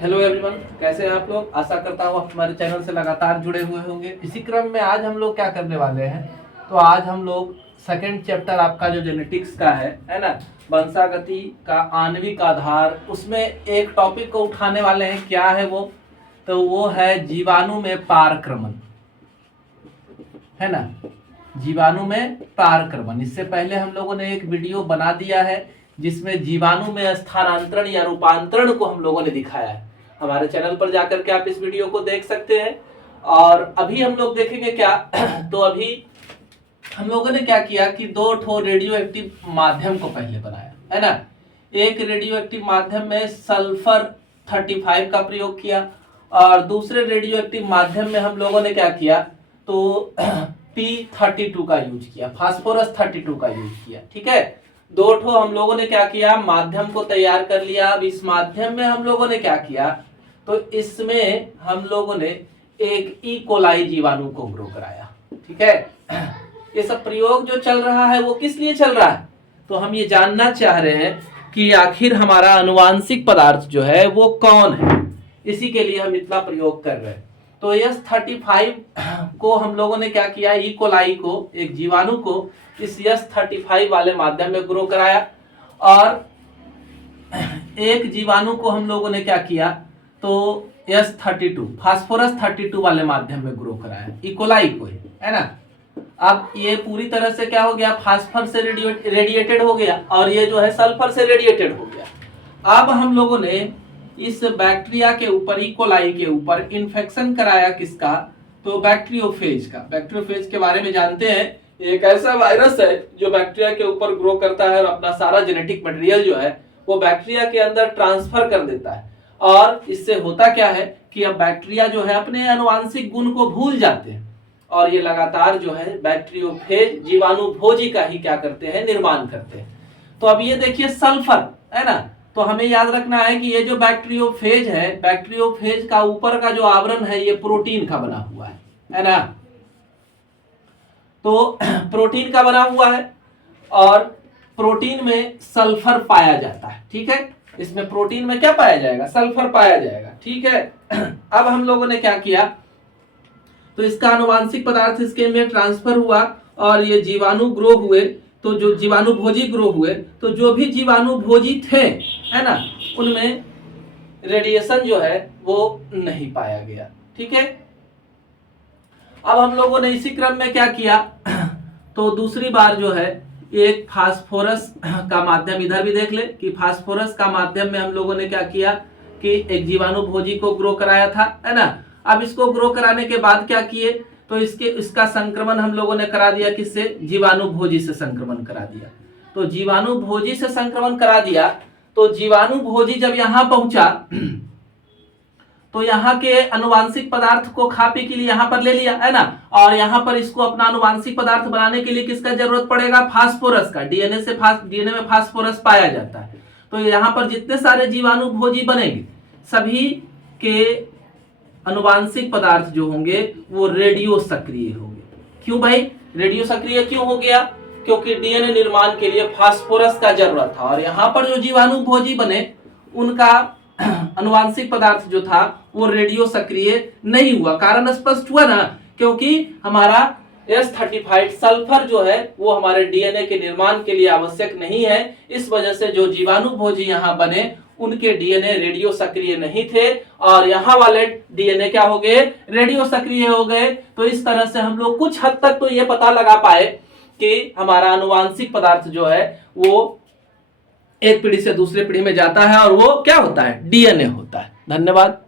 Hello everyone, कैसे हैं आप लोग। आशा करता हूँ हमारे चैनल से लगातार जुड़े हुए होंगे। इसी क्रम में आज हम लोग क्या करने वाले हैं, तो आज हम लोग सेकंड चैप्टर आपका जो जेनेटिक्स का है ना, वंशागति का आणविक आधार, उसमें एक टॉपिक को उठाने वाले हैं। क्या है वो, तो वो है जीवाणु में पारक्रमण, है ना। जीवाणु में पारक्रमण, इससे पहले हम लोगों ने एक वीडियो बना दिया है जिसमें जीवाणु में स्थानांतरण या रूपांतरण को हम लोगों ने दिखाया है। हमारे चैनल पर जाकर के आप इस वीडियो को देख सकते हैं। और अभी हम लोग देखेंगे क्या तो अभी हम लोगों ने क्या किया कि दो ठो रेडियो एक्टिव माध्यम को पहले बनाया, है ना। एक रेडियो एक्टिव माध्यम में सल्फर 35 का प्रयोग किया और दूसरे रेडियो एक्टिव माध्यम में हम लोगों ने क्या किया तो P32 का यूज किया, फास्फोरस 32 का यूज किया। ठीक है, दो ठो हम लोगों ने क्या किया, माध्यम को तैयार कर लिया। अब इस माध्यम में हम लोगों ने क्या किया, तो इसमें हम लोगों ने एक ई कोलाई जीवाणु को ग्रो कराया। ठीक है, ये सब प्रयोग जो चल रहा है वो किस लिए चल रहा है, तो हम ये जानना चाह रहे हैं कि आखिर हमारा अनुवांशिक पदार्थ जो है वो कौन है। इसी के लिए हम इतना प्रयोग कर रहे हैं। तो S35 को हम लोगों ने क्या किया, ई कोलाई को, एक जीवाणु को इस S35 वाले माध्यम में ग्रो कराया और एक जीवाणु को हम लोगों ने क्या किया तो S32 फास्फोरस 32 वाले माध्यम में ग्रो कराया, ई कोलाई को, है ना। अब ये पूरी तरह से क्या हो गया, फास्फर से रेडिएटेड हो गया और ये जो है सल्फर से रेडिएटेड हो गया। अब हम लोगों ने इस बैक्टीरिया के ऊपर, ई कोलाई के ऊपर इन्फेक्शन कराया किसका, तो बैक्टीरियोफेज का। बैक्टीरियोफेज के बारे में जानते हैं, एक ऐसा वायरस है जो बैक्टीरिया के ऊपर ग्रो करता है और अपना सारा जेनेटिक मटेरियल जो है वो बैक्टीरिया के अंदर ट्रांसफर कर देता है। और इससे होता क्या है कि अब बैक्टीरिया जो है अपने आनुवांशिक गुण को भूल जाते हैं और ये लगातार जो है बैक्टीरियोफेज जीवाणु भोजी का ही क्या करते हैं, निर्माण करते हैं। तो अब ये देखिए सल्फर, है ना। तो हमें याद रखना है कि ये जो बैक्टीरियोफेज है, बैक्टीरियोफेज का ऊपर का जो आवरण है ये प्रोटीन का बना हुआ है ना। तो प्रोटीन का बना हुआ है और प्रोटीन में सल्फर पाया जाता है। ठीक है, इसमें प्रोटीन में क्या पाया जाएगा, सल्फर पाया जाएगा। ठीक है, अब हम लोगों ने क्या किया, तो इसका आनुवांशिक पदार्थ इसके में ट्रांसफर हुआ और ये जीवाणु ग्रो हुए। तो जो जीवाणु भोजी ग्रो हुए, तो जो भी जीवाणु भोजी थे, है ना, उनमें रेडिएशन जो है वो नहीं पाया गया। ठीक है, अब हम लोगों ने इसी क्रम में क्या किया, तो दूसरी बार जो है एक फास्फोरस का माध्यम, इधर भी देख ले कि फास्फोरस का माध्यम में हम लोगों ने क्या किया कि एक जीवाणु भोजी को ग्रो कराया था, है ना। अब इसको ग्रो कराने के बाद क्या किए, तो इसका संक्रमण हम लोगों ने करा दिया, किससे, जीवाणु भोजी से संक्रमण करा दिया। तो जीवाणु भोजी से संक्रमण करा दिया, तो जीवाणु भोजी जब यहां पहुंचा तो यहाँ के अनुवांशिक पदार्थ को खा पी के लिए यहाँ पर ले लिया, है ना। और यहाँ पर इसको अपना अनुवांशिक पदार्थ बनाने के लिए किसका जरूरत पड़ेगा, फास्फोरस का। डीएनए में फास्फोरस पाया जाता है। तो यहाँ पर जितने सारे जीवाणु भोजी बनेंगे सभी के अनुवांशिक पदार्थ जो होंगे वो रेडियो सक्रिय होंगे। क्यों भाई, रेडियो सक्रिय क्यों हो गया, क्योंकि डीएनए निर्माण के लिए फास्फोरस का जरूरत था और यहाँ पर जो जीवाणु भोजी बने उनका अनुवांशिक पदार्थ जो था वो रेडियो सक्रिय नहीं हुआ। कारण स्पष्ट हुआ ना, क्योंकि हमारा S35 सल्फर जो है वो हमारे डीएनए के निर्माण के लिए आवश्यक नहीं है। इस वजह से जो जीवाणु भोजी यहाँ बने उनके डीएनए रेडियो सक्रिय नहीं थे और यहाँ वाले डीएनए क्या हो गए, रेडियो सक्रिय हो गए। तो इस तरह से हम लोग कुछ हद तक तो ये पता लगा पाए कि हमारा अनुवांशिक पदार्थ जो है वो एक पीढ़ी से दूसरे पीढ़ी में जाता है और वो क्या होता है, डीएनए होता है। धन्यवाद।